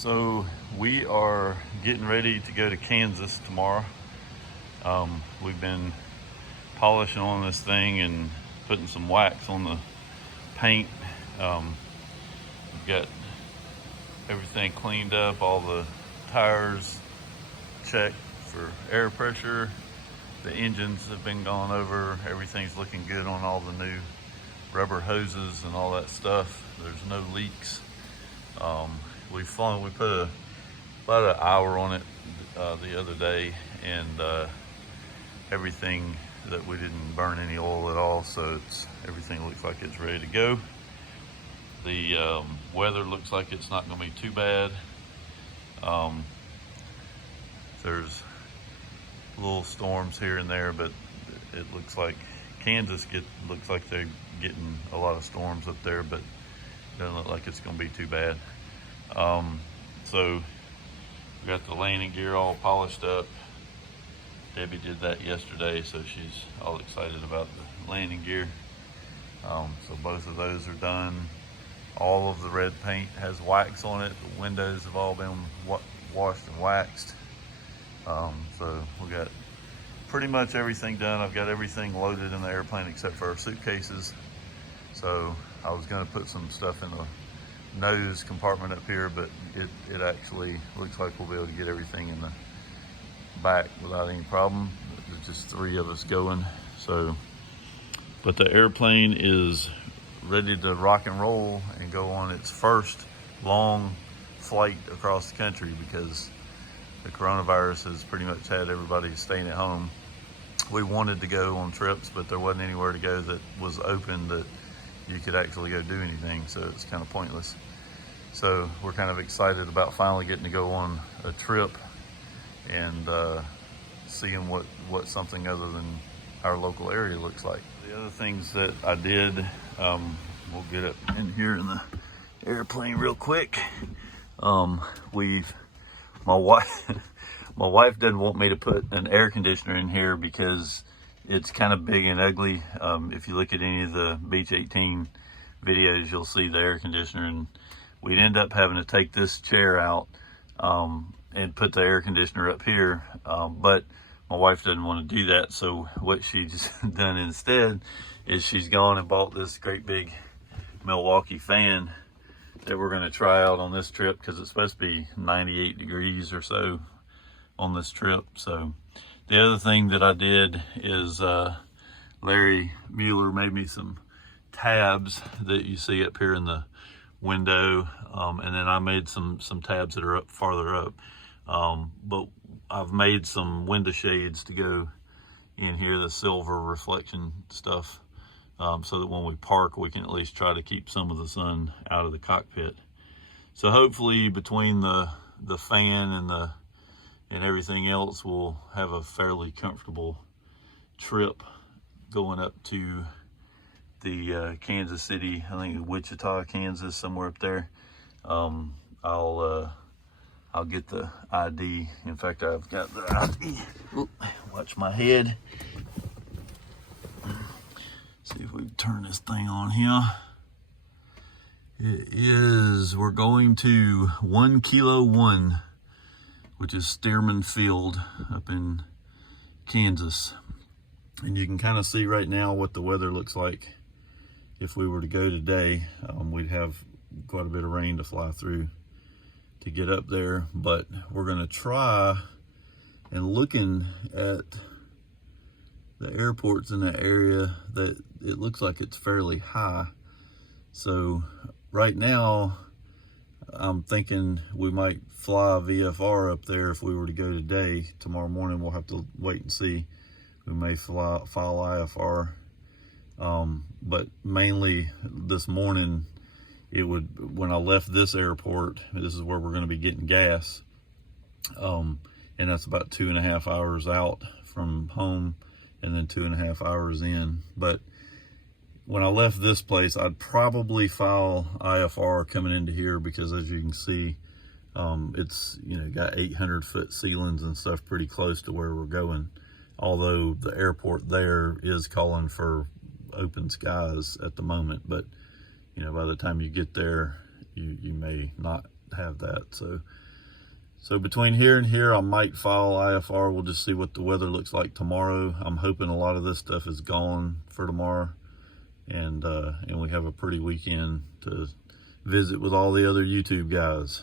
So we are getting ready to go to Kansas tomorrow. We've been polishing on this thing and putting some wax on the paint. We've got everything cleaned up, all the tires checked for air pressure. The engines have been gone over. Everything's looking good on all the new rubber hoses and all that stuff. There's no leaks. We put about an hour on it the other day, and everything that we didn't burn any oil at all, so everything looks like it's ready to go. The weather looks like it's not going to be too bad. There's little storms here and there, but it looks like Kansas looks like they're getting a lot of storms up there, but it doesn't look like it's going to be too bad. So we got the landing gear all polished up. Debbie did that yesterday, so she's all excited about the landing gear. So both of those are done. All of the red paint has wax on it. The windows have all been washed and waxed. So we got pretty much everything done. I've got everything loaded in the airplane except for our suitcases. So I was going to put some stuff in the nose compartment up here, but it actually looks like we'll be able to get everything in the back without any problem. There's just 3 of us going. So, but the airplane is ready to rock and roll and go on its first long flight across the country, because the coronavirus has pretty much had everybody staying at home. We wanted to go on trips, but there wasn't anywhere to go that was open that you could actually go do anything, so it's kind of pointless. So we're kind of excited about finally getting to go on a trip and seeing what something other than our local area looks like. The other things that I did, we'll get up in here in the airplane real quick. My wife doesn't want me to put an air conditioner in here because it's kind of big and ugly. If you look at any of the Beach 18 videos, you'll see the air conditioner, and we'd end up having to take this chair out and put the air conditioner up here. But my wife doesn't want to do that, so what she's done instead is she's gone and bought this great big Milwaukee fan that we're going to try out on this trip, because it's supposed to be 98 degrees or so on this trip. So the other thing that I did is Larry Mueller made me some tabs that you see up here in the window, and then I made some tabs that are up farther up. But I've made some window shades to go in here, the silver reflection stuff, so that when we park, we can at least try to keep some of the sun out of the cockpit. So hopefully between the fan and everything else, we'll have a fairly comfortable trip going up to the Kansas City, I think Wichita, Kansas, somewhere up there. I'll get the ID. In fact, I've got the ID. Oop, watch my head. See if we can turn this thing on here. We're going to 1 Kilo 1, which is Stearman Field up in Kansas. And you can kind of see right now what the weather looks like. If we were to go today, we'd have quite a bit of rain to fly through to get up there. But we're going to try, and looking at the airports in that area, that it looks like it's fairly high. So right now, I'm thinking we might fly VFR up there if we were to go today. Tomorrow morning, we'll have to wait and see. We may file IFR. But mainly this morning, when I left this airport, this is where we're going to be getting gas. And that's about 2.5 hours out from home, and then 2.5 hours in. But when I left this place, I'd probably file IFR coming into here, because as you can see, it's got 800-foot ceilings and stuff pretty close to where we're going. Although the airport there is calling for open skies at the moment, but by the time you get there, you may not have that. So between here and here, I might file IFR. We'll just see what the weather looks like tomorrow. I'm hoping a lot of this stuff is gone for tomorrow, and we have a pretty weekend to visit with all the other YouTube guys.